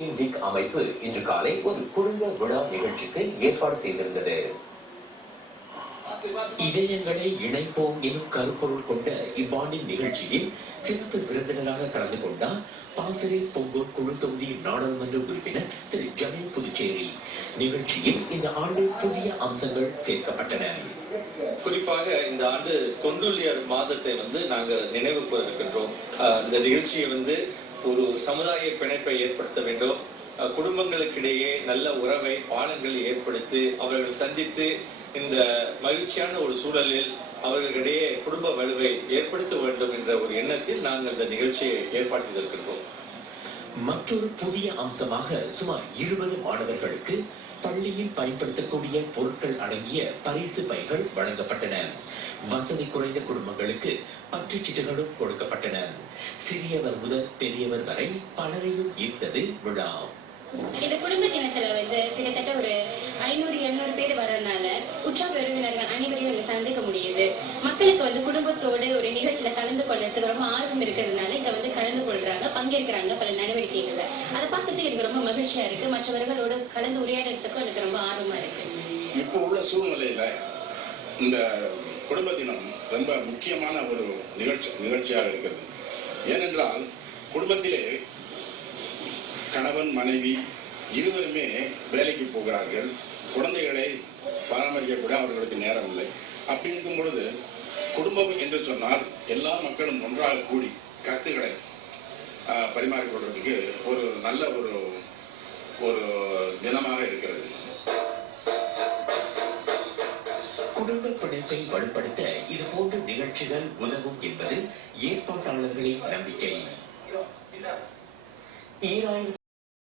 League அமைப்பு இன்று காலை ஒரு குடும்ப விழா நிகழ்ச்சிக்கு ஏற்பாடு செய்திருந்தது. இதயங்களை இணைப்போம் எனும் கருப்பொருள் கொண்ட இவ்வாண்டின் நிகழ்ச்சியில் சிறப்பு விருந்தினராக கலந்து கொண்டார் பாசரேஸ் பொங்கோட் குழு தொகுதியின் நாடாளுமன்ற உறுப்பினர் திரு ஜமீல் புதுச்சேரி. நிகழ்ச்சியில் இந்த ஆண்டு புதிய அம்சங்கள் சேர்க்கப்பட்டன. குறிப்பாக இந்த ஆண்டு தொண்டுலியர் மாதத்தை நாங்கள் நினைவு கூற இருக்கின்றோம். இந்த நிகழ்ச்சியை ஒரு சமுதாய பிணைப்பை ஏற்படுத்த வேண்டும். குடும்பங்களுக்கிடையே நல்ல உறவை பாலங்களை ஏற்படுத்தி அவர்கள் சந்தித்து இந்த மகிழ்ச்சியான ஒரு சூழலில் அவர்களிடையே குடும்ப வலுவை ஏற்படுத்த வேண்டும் என்ற ஒரு எண்ணத்தில் நாங்கள் இந்த நிகழ்ச்சியை ஏற்பாடு செய்திருக்கின்றோம். மற்றொரு புதிய அம்சமாக சுமார் 20 மாணவர்களுக்கு பள்ளியில் பயன்படுத்தக்கூடிய பொருட்கள் அடங்கிய பரிசு பைகள் வழங்கப்பட்டன. வசதி குறைந்த குடும்பங்களுக்கு பற்றுச்சீட்டுகளும் கொடுக்கப்பட்டன. சிறியவர் முதல் பெரியவர் வரை பலரையும் ஈர்த்தது விழா. இந்த குடும்ப தினத்துல கிட்டத்தட்ட ஒரு 500-700 பேர் வரனால உற்றார் உறவினர்கள் அனைவரையும் இங்க சந்திக்க முடியுது. மக்களுக்கு குடும்பத்தோடு ஒரு நிகழ்ச்சியில கலந்து கொள்றதுக்கு ரொம்ப ஆர்வம் இருக்கிறதுனால இங்க கலந்து கொள்றாங்க, பங்கேற்கிறாங்க பல நடவடிக்கைகள்ல. அதை பார்க்கறதுக்கு எனக்கு ரொம்ப மகிழ்ச்சியா இருக்கு. மற்றவர்களோட கலந்து உரையாடுறதுக்கும் எனக்கு ரொம்ப ஆர்வமா இருக்கு. இப்போ உள்ள சூழ்நிலையில இந்த குடும்ப தினம் ரொம்ப முக்கியமான ஒரு நிகழ்ச்சியாக இருக்கிறது. ஏனென்றால் குடும்பத்திலே கணவன் மனைவி இருவருமே வேலைக்கு போகிறார்கள். குழந்தைகளை பராமரிக்க கூட அவர்களுக்கு நேரம் இல்லை. அப்படி இருக்கும் பொழுது குடும்பம் என்று சொன்னால் எல்லா மக்களும் ஒன்றாக கூடி கருத்துக்களை பரிமாறிக்கொள்றதுக்கு ஒரு நல்ல ஒரு தினமாக இருக்கிறது. குடும்ப பிணைப்பை வலுப்படுத்த இது போன்ற நிகழ்ச்சிகள் உதவும் என்பது ஏற்பாட்டாளர்களின் நம்பிக்கை.